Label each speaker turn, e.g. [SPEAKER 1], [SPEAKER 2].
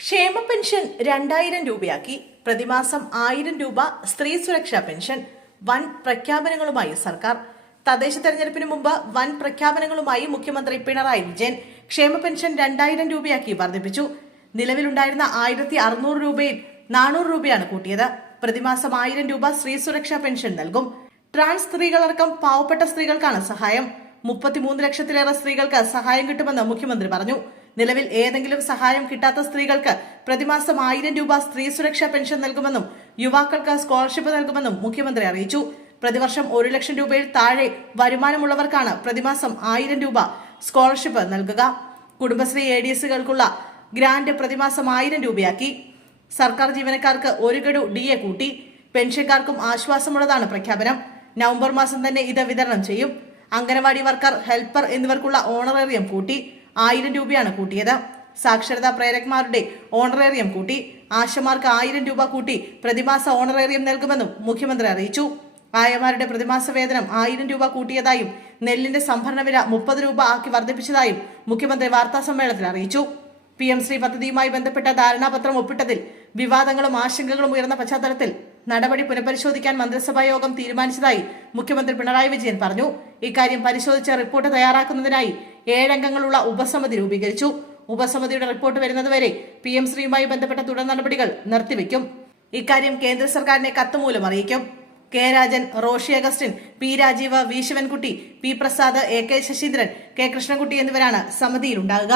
[SPEAKER 1] ക്ഷേമ പെൻഷൻ രണ്ടായിരം രൂപയാക്കി. പ്രതിമാസം ആയിരം രൂപ സ്ത്രീ സുരക്ഷാ പെൻഷൻ. വൻ പ്രഖ്യാപനങ്ങളുമായി സർക്കാർ. തദ്ദേശ തെരഞ്ഞെടുപ്പിന് മുമ്പ് വൻ പ്രഖ്യാപനങ്ങളുമായി മുഖ്യമന്ത്രി പിണറായി വിജയൻ ക്ഷേമ പെൻഷൻ രണ്ടായിരം രൂപയാക്കി വർദ്ധിപ്പിച്ചു. നിലവിലുണ്ടായിരുന്ന ആയിരത്തി അറുന്നൂറ് രൂപയിൽ നാനൂറ് രൂപയാണ് കൂട്ടിയത്. പ്രതിമാസം ആയിരം രൂപ സ്ത്രീ സുരക്ഷാ പെൻഷൻ നൽകും. ട്രാൻസ് സ്ത്രീകളടക്കം പാവപ്പെട്ട സ്ത്രീകൾക്കാണ് സഹായം. മുപ്പത്തിമൂന്ന് ലക്ഷത്തിലേറെ സ്ത്രീകൾക്ക് സഹായം കിട്ടുമെന്ന് മുഖ്യമന്ത്രി പറഞ്ഞു. നിലവിൽ ഏതെങ്കിലും സഹായം കിട്ടാത്ത സ്ത്രീകൾക്ക് പ്രതിമാസം ആയിരം രൂപ സ്ത്രീ സുരക്ഷാ പെൻഷൻ നൽകുമെന്നും യുവാക്കൾക്ക് സ്കോളർഷിപ്പ് നൽകുമെന്നും മുഖ്യമന്ത്രി അറിയിച്ചു. പ്രതിവർഷം ഒരു ലക്ഷം രൂപയിൽ താഴെ വരുമാനമുള്ളവർക്കാണ് പ്രതിമാസം ആയിരം രൂപ സ്കോളർഷിപ്പ് നൽകുക. കുടുംബശ്രീ എ ഡി എസുകൾക്കുള്ള ഗ്രാന്റ് പ്രതിമാസം ആയിരം രൂപയാക്കി. സർക്കാർ ജീവനക്കാർക്ക് ഒരു ഗഡു ഡി എ കൂട്ടി. പെൻഷൻകാർക്കും ആശ്വാസമുള്ളതാണ് പ്രഖ്യാപനം. നവംബർ മാസം തന്നെ ഇത് വിതരണം ചെയ്യും. അംഗനവാടി വർക്കർ ഹെൽപ്പർ എന്നിവർക്കുള്ള ഓണറേറിയം കൂട്ടി. ആയിരം രൂപയാണ് കൂട്ടിയത്. സാക്ഷരതാ പ്രേരക്മാരുടെ ഓണറേറിയം കൂട്ടി. ആശമാർക്ക് ആയിരം രൂപ കൂട്ടി പ്രതിമാസ ഓണറേറിയം നൽകുമെന്നും മുഖ്യമന്ത്രി അറിയിച്ചു. ആയമാരുടെ പ്രതിമാസ വേതനം ആയിരം രൂപ കൂട്ടിയതായും നെല്ലിന്റെ സംഭരണ വില മുപ്പത് രൂപ ആക്കി വർദ്ധിപ്പിച്ചതായും മുഖ്യമന്ത്രി വാർത്താ സമ്മേളനത്തിൽ അറിയിച്ചു. പി എം ശ്രീ പദ്ധതിയുമായി ബന്ധപ്പെട്ട ധാരണാപത്രം ഒപ്പിട്ടതിൽ വിവാദങ്ങളും ആശങ്കകളും ഉയർന്ന പശ്ചാത്തലത്തിൽ നടപടി പുനഃപരിശോധിക്കാൻ മന്ത്രിസഭാ യോഗം തീരുമാനിച്ചതായി മുഖ്യമന്ത്രി പിണറായി വിജയൻ പറഞ്ഞു. ഇക്കാര്യം പരിശോധിച്ച് റിപ്പോർട്ട് തയ്യാറാക്കുന്നതിനായി ഏഴംഗങ്ങളുള്ള ഉപസമിതി രൂപീകരിച്ചു. ഉപസമിതിയുടെ റിപ്പോർട്ട് വരുന്നതുവരെ പി എം ശ്രീയുമായി ബന്ധപ്പെട്ട തുടർ നടപടികൾ നിർത്തിവെക്കും. ഇക്കാര്യം കേന്ദ്ര സർക്കാരിനെ കത്തുമൂലം അറിയിക്കും. K Rajan Roshy Augustine P Rajeev V Sivankutty P Prasad A K Saseendran K Krishnankutty എന്നിവരാണ് സമിതിയിലുണ്ടാകുക.